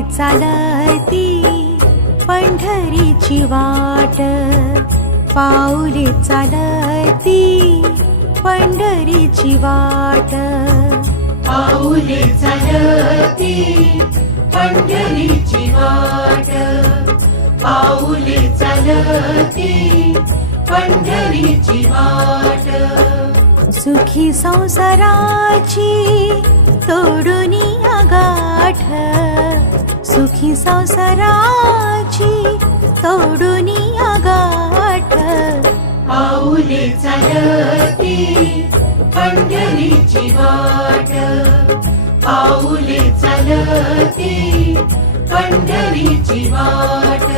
चालती पंढरीची वाट, पाऊले चालती पंढरीची वाट, पाऊले चालती पंढरीची वाट, पाऊले चालती पंढरीची वाट. सुखी संसाराची तोडून गाठ, सुखी संसाराची तोडून गाठ, पाऊले चालती पंढरीची वाट, पाऊले चालती पंढरीची वाट.